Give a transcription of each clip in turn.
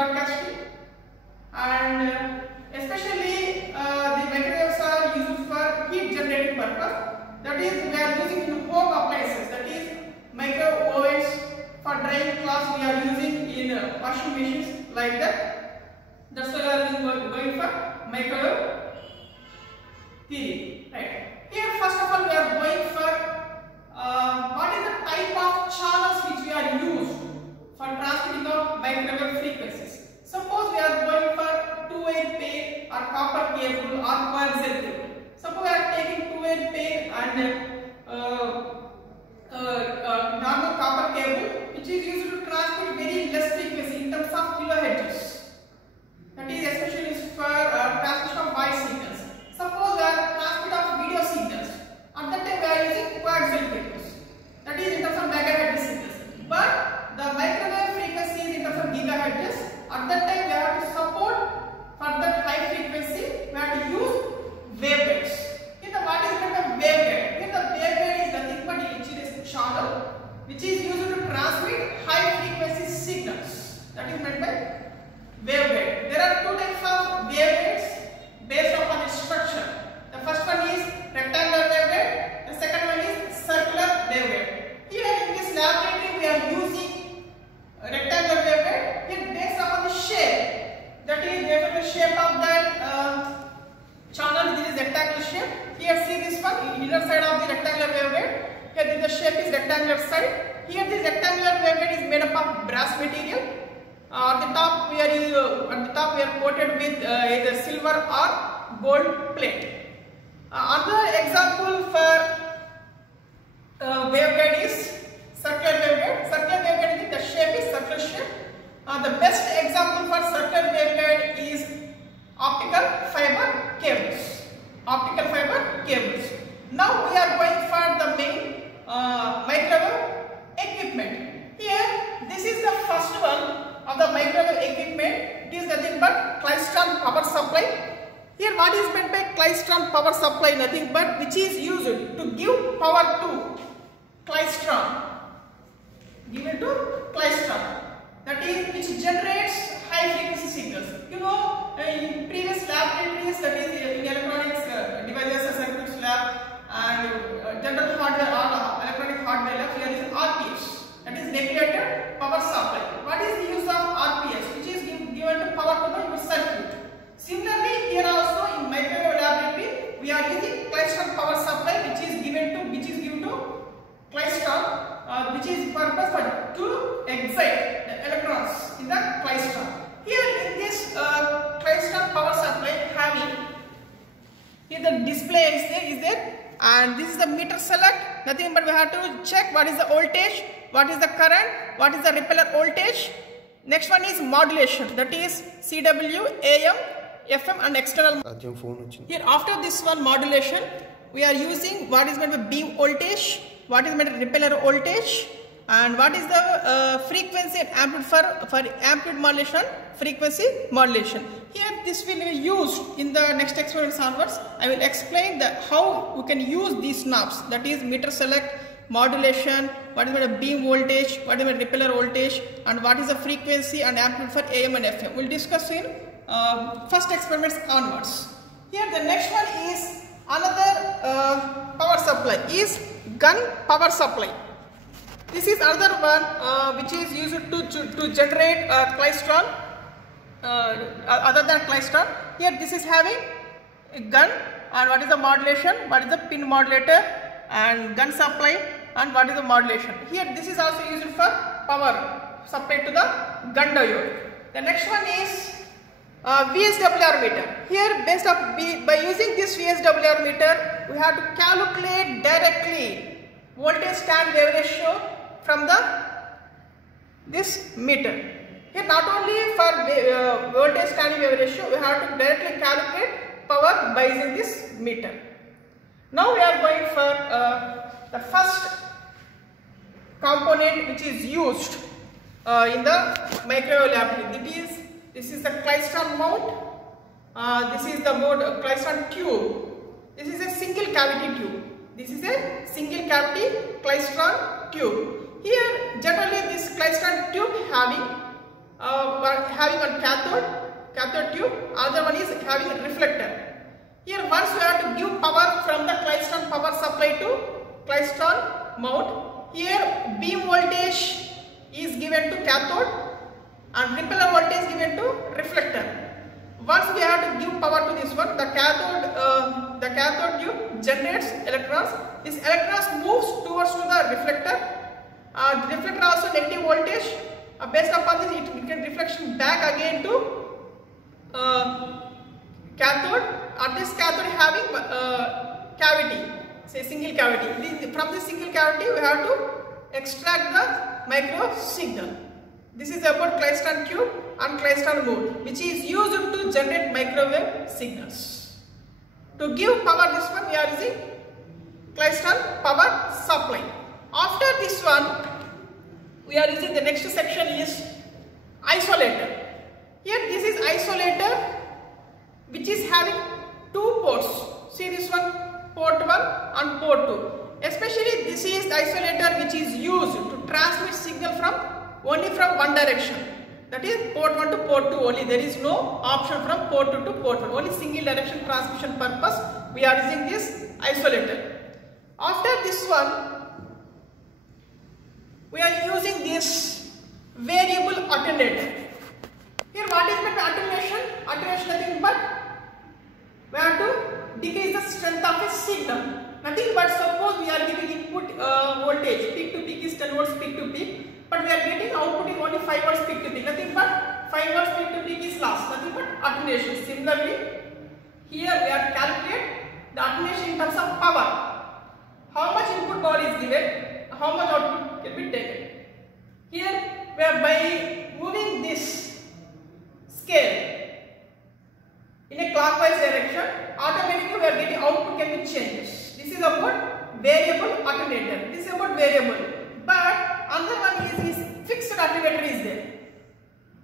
broadcasting, and especially the microwaves are used for heat generating purpose. That is, we are using in home appliances. That is, micro ovens. For drying clothes, we are using in washing machines like that. That's why we are going for microwave theory. Right. Here, first of all, we are going for what is the type of channels which we are used for transmitting of microwave frequencies. Suppose we are going for two-way pair or copper cable or coaxial cable. Suppose we are taking two-way pair and normal copper cable, which is used to transmit very less frequency in terms of kilohertz. That is especially for transmission of voice signals. Suppose we are transmit of video signals. At that time we are using coaxial cables. That is in terms of megahertz signals. But the microwave frequency is in terms of gigahertz. At that time we have to support for that high frequency. We have to use waveguides. Here the what is meant by waveguide? Here the waveguide is nothing but a channel which is used to transmit high frequency signals. That is meant by waveguide. There are two types of waveguides based upon its structure. The first one is rectangular waveguide. The second one is circular waveguide. Here in this laboratory we are using rectangular waveguide. Here based upon the shape. That is based on the shape of that channel. This is rectangular shape. Here see this one, inner side of the rectangular waveguide. Here the shape is rectangular side. Here this rectangular waveguide is made up of brass material. At the top we are coated with either silver or gold plate. Another example for waveguide is circular waveguide. Circular waveguide, the shape is circular shape. The best example for circular waveguide is optical fiber cables. Optical fiber cables. Now we are going for the main microwave equipment. Here, this is the first one of the microwave equipment. It is nothing but Klystron power supply. Here, what is meant by Klystron power supply? Nothing but which is used to give power to Klystron. Given to Klystron. That is, which generates high frequency signals. You know, in previous laboratories, that is in electronics devices, circuits lab, and general hardware or electronic hardware lab, here is RPS. That is regulated power supply. What is the use of RPS? Which is given to power to your circuit. Similarly, here also in microwave laboratory, we are using Klystron power supply, which is given to Klystron, which is purpose for to excite the electrons in the Klystron. Here in this Klystron power supply having here the display is there, and this is the meter select. Nothing but we have to check what is the voltage, what is the current, what is the repeller voltage. Next one is modulation, that is CW, AM, FM and external. Here after this one modulation, we are using what is meant by beam voltage, what is meant by repeller voltage, and what is the frequency and amplitude for amplitude modulation, frequency modulation. Here this will be used in the next experiments onwards. I will explain how we can use these knobs, that is meter select, modulation, what is meant by beam voltage, what is meant by repeller voltage, and what is the frequency and amplitude for AM and FM. We will discuss in first experiments onwards. Here the next one is another power supply is gun power supply. This is another one which is used to generate Klystron other than Klystron. Here this is having a gun, and what is the modulation, what is the pin modulator and gun supply, and what is the modulation. Here this is also used for power supply to the gun diode. The next one is VSWR meter. Here by using this VSWR meter, we have to calculate directly voltage stand wave ratio from this meter. Here not only for voltage standing wave ratio, we have to directly calculate power by using this meter. Now we are going for the first component which is used in the microwave laboratory. This is the Klystron mount. This is the Klystron tube. This is a single cavity tube. This is a single cavity Klystron tube. Here generally this Klystron tube having having one cathode tube, other one is having a reflector. Here once we have to give power from the Klystron power supply to Klystron mount. Here beam voltage is given to cathode and repeller voltage is given to reflector. Once we have to give power to this one, the cathode tube generates electrons. This electrons moves towards to the reflector. The reflector also negative voltage. Based upon this, it gets reflection back again to cathode. This cathode having cavity, say single cavity. From this single cavity, we have to extract the micro signal. This is about Klystron tube and Klystron mode, which is used to generate microwave signals. To give power, this one we are using Klystron power supply. After this one, we are using the next section is isolator. Here this is isolator, which is having two ports. See this one, port 1 and port 2. Especially this is the isolator which is used to transmit signal only from one direction. That is port 1 to port 2 only. There is no option from port 2 to port 1. Only single direction transmission purpose we are using this isolator. After this one, we are using this variable alternator. Here what is meant by attenuation? Attenuation nothing but we have to decrease the strength of a signal. Nothing but suppose we are giving input voltage, peak to peak is 10 volts peak to peak, but we are getting output in only 5 volts peak to peak. Nothing but 5 volts peak to peak is lost. Nothing but attenuation. Similarly, here we are calculate the attenuation in terms of power. How much input power is given, how much output can be taken. Here we are by moving this scale in a clockwise direction, automatically we are getting output can be changes. This is about variable alternator. This is about variable. But another one is fixed alternator is there.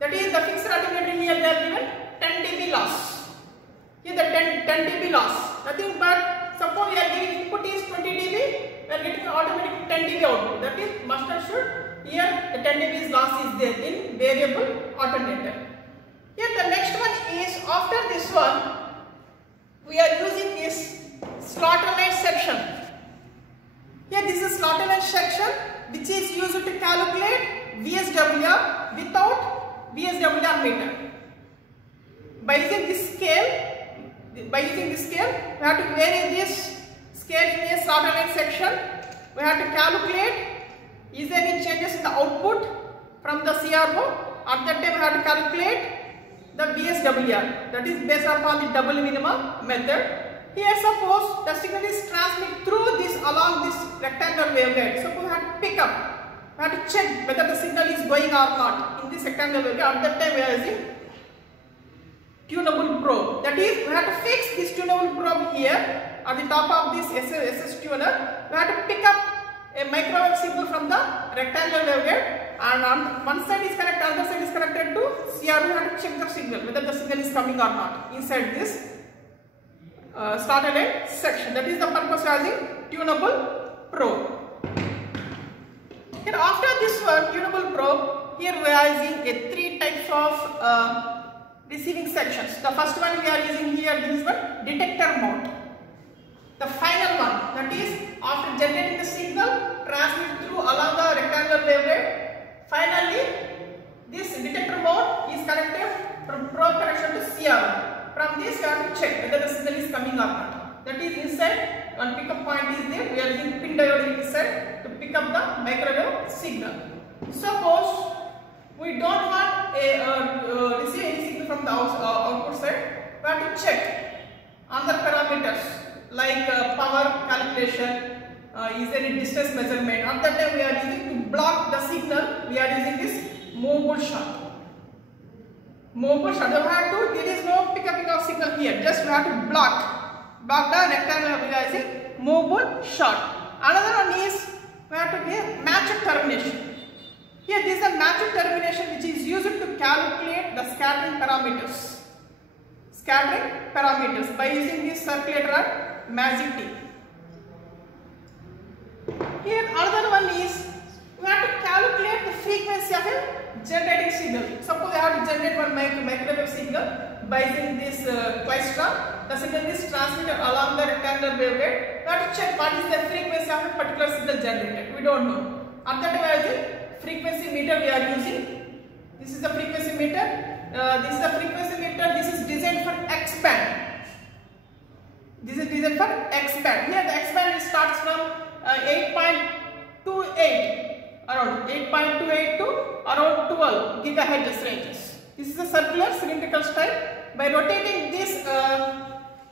That is the fixed alternator here they are given 10 dB loss. Here the 10 dB loss. Nothing but suppose we are giving input is 20 dB, we are getting automatically 10 dB output. That is must and should. Here the 10 dB loss is there in variable alternator. Here the next one is after this one, we are using this slaughter line section. Here this is slaughter line section which is used to calculate VSWR without VSWR meter. By using this scale, we have to vary this scale in a slaughter line section. We have to calculate is there any changes in the output from the CRO. At that time we have to calculate the VSWR, that is based upon the double minimum method. Here suppose the signal is transmitted through this along this rectangular waveguide. Suppose we have to pick up, we have to check whether the signal is going or not in this rectangular waveguide. At that time we are using tunable probe. That is we have to fix this tunable probe here at the top of this SS tuner. We have to pick up a microwave signal from the rectangular waveguide, and on one side is connected, other side is connected to CRO. We have to check the signal whether the signal is coming or not inside this slaughter line section. That is the purpose of using tunable probe. Here after this one tunable probe, here we are using a 3 types of receiving sections. The first one we are using here, this one detector mode. The final one, that is after generating the signal, transmit through along the rectangular waveguide. Finally, this detector mode is connected from probe connection to CRO. From this we have to check whether the signal is coming or not. That is inside, one pickup point is there. We are using pin diode inside to pick up the microwave signal. Suppose we don't want a receive any signal from the output side, we have to check other parameters like power calculation, is there any distance measurement. At that time we are using to block the signal, we are using this movable shunt. Movable shunt, there is no pick of signal here, just we have to block the rectangle. We are using movable shunt. Another one is we have to give matched termination. Here this is a matched termination which is used to calculate the scattering parameters. By using this circulator and magic tee. Here another one is we have to calculate the frequency of a generating signal. Suppose I have to generate one microwave signal by using this klystron. The signal is transmitted along the rectangular waveguide. We have to check what is the frequency of a particular signal generated. We don't know. At that time, the frequency meter we are using. This is the frequency meter. This is the frequency meter. This is designed for X band. This is designed for X band. Here the X band starts from 8.28. Around 8.28 to around 12 gigahertz ranges. This is a circular cylindrical type. By rotating this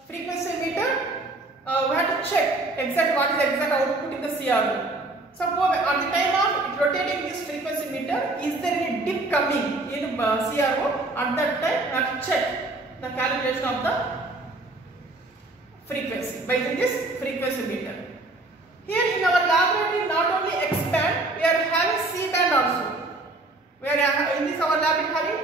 frequency meter, we have to check exact what is the exact output in the CRO. Suppose at the time of rotating this frequency meter, is there any dip coming in CRO? At that time, we have to check the calculation of the frequency by using this frequency meter. Here in our laboratory, not only X band, we are having C band also. We are in this our lab having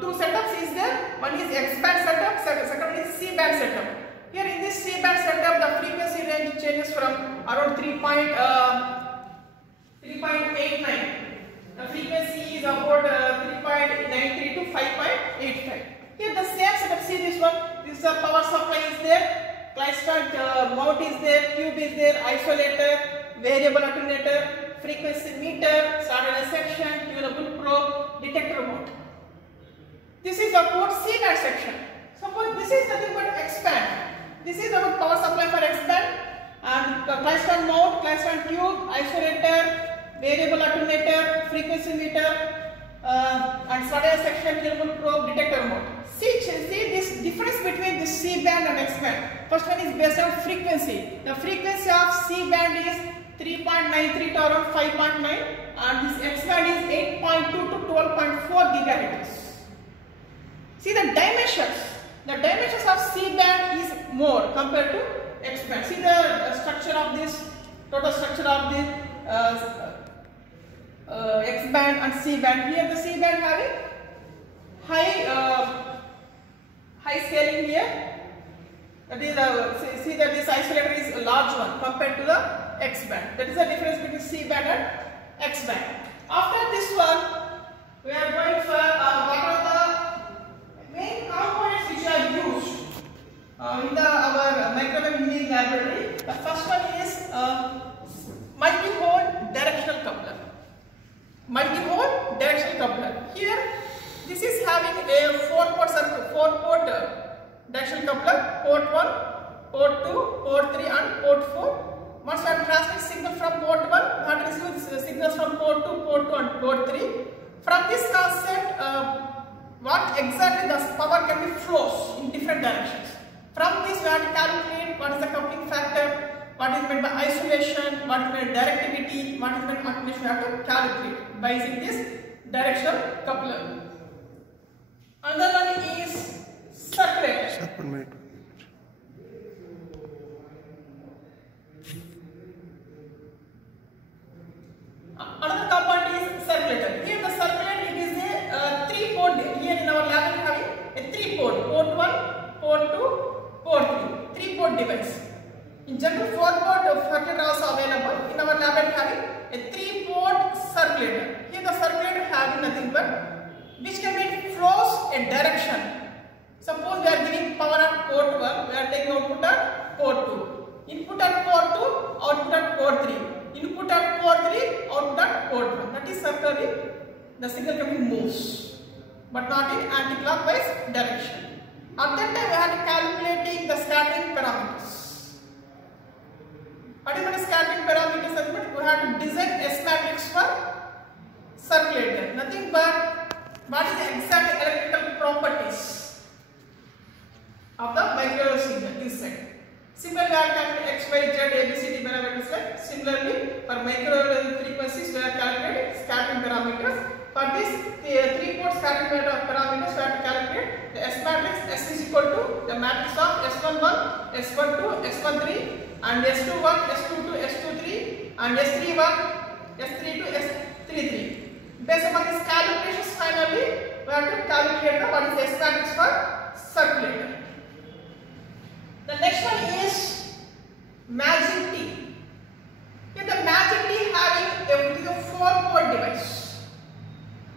two setups is there. One is X band setup, second one is C band setup. Here in this C band setup, the frequency range changes from around 3.89. The frequency is about 3.93 to 5.85. Here the same setup. See this one. This power supply is there. Klystron mount is there, tube is there, isolator, variable attenuator, frequency meter, started section, tunable probe, detector mode. This is about C band section. Suppose this is nothing but X band. This is our power supply for X band, and the Klystron mount, Klystron tube, isolator, variable attenuator, frequency meter, and started section, tunable probe, detector mode. See this difference between this C band and X band. First one is based on frequency. The frequency of C band is 3.93 to around 5.9, and this X band is 8.2 to 12.4 gigahertz. See the dimensions. The dimensions of C band is more compared to X band. See the structure of this, total structure of this X band and C band. Here the C band having high scaling here. That is see that this isolator is a large one compared to the X band. That is the difference between C band and X band. After this one, we are going for what are the main components which are used in our microwave engineering laboratory. The first one is multi-hole directional coupler. Multi-hole directional coupler. Here, this is having a 4-port directional coupler, port 1, port 2, port 3 and port 4. Once we have transmit signal from port 1, we have to receive signals from port 2, port 2 and port 3. From this concept, what exactly the power can be flows in different directions. From this we have to calculate what is the coupling factor, what is meant by isolation, what is meant by directivity, what is meant by attenuation. We have to calculate by using this directional coupler. Another one is circulator. Another component is circulator. Here the circulator it is a 3-port. Here in our lab we are having a 3-port. Port 1, port 2, port 3. 3-port device. In general 4-port circulator also available. In our lab we are having a 3-port circulator. Here the circulator having nothing but which can be flows a direction. Suppose we are giving power at port 1, we are taking output at port 2. Input at port 2, output at port 3. Input at port 3, output at port 1. That is circularly the signal can be moves, but not in anti-clockwise direction. At that time we have to calculating the scattering parameters. What is the scattering parameters? We have to design S matrix for circulator. Nothing but what is the exact electrical properties of the microwave signal this side. Similarly, we are calculating X, Y, Z, ABCD parameters. Like similarly, for microwave frequencies, we are calculating scattering parameters. For this 3-port scattering parameters, we have to calculate the S matrix. S is equal to the matrix of S11, S12, S13, and S21, S22, S23, and S31, S32, S33. Based upon these calculations, finally, we have to calculate what is the S matrix for circulator. The next one is Magic T. Here the Magic T having a 4-port device.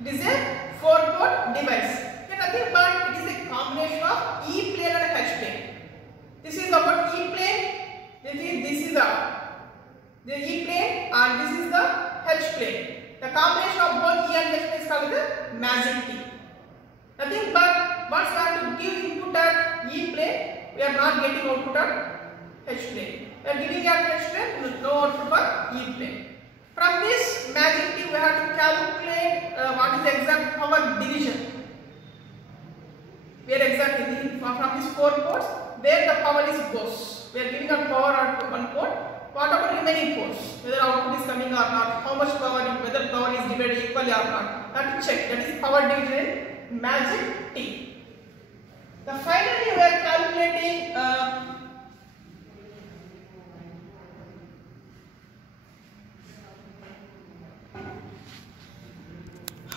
It is combination of both E and H is called the magic T. Nothing but once we have to give input at E plane, we are not getting output at H plane. We are giving at H plane, no output for E plane. From this magic T, we have to calculate what is the exact power division. Where exactly from these 4 ports, where the power is goes. We are giving a power at one port. What about remaining ports? Whether output is coming or not, how much power, whether power is divided equally or not. That to check. That is power division in magic T. Finally, we are calculating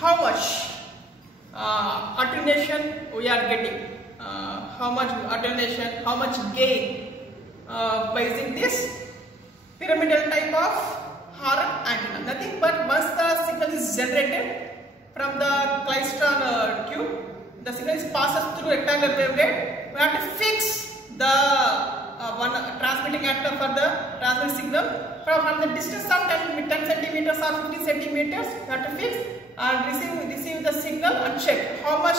how much attenuation we are getting, how much attenuation, how much gain by using this pyramidal type of Horn antenna. Nothing but once the signal is generated from the klystron tube, the signal is passes through rectangular waveguide. We have to fix the one transmitting actor for the transmit signal from the distance of 10 centimeters or 50 centimeters. We have to fix and receive the signal and check how much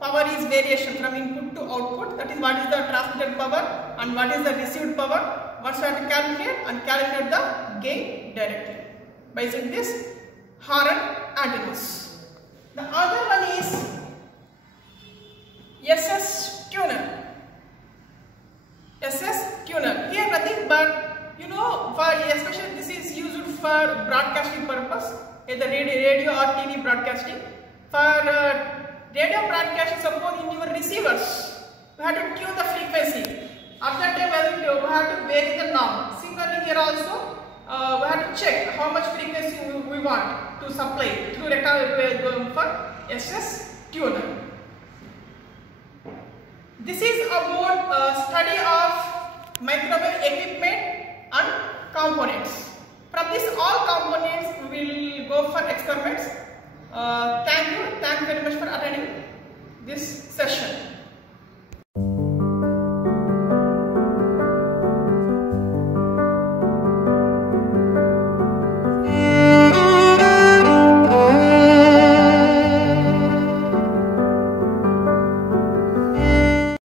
power is variation from input to output. That is what is the transmitted power and what is the received power. Once we have to calculate the gain directly by using this Horn antennas. The other one is SS tuner. SS tuner. Here nothing but for especially this is used for broadcasting purpose, either radio or TV broadcasting. For radio broadcasting, suppose in your receivers, we have to tune the frequency. At that time, we have to vary the norm. Similarly, here also, we have to check how much frequency we want to supply through rectangular for SS tuner. This is about study of microwave equipment and components. From this all components, we will go for experiments. Thank you very much for attending this session.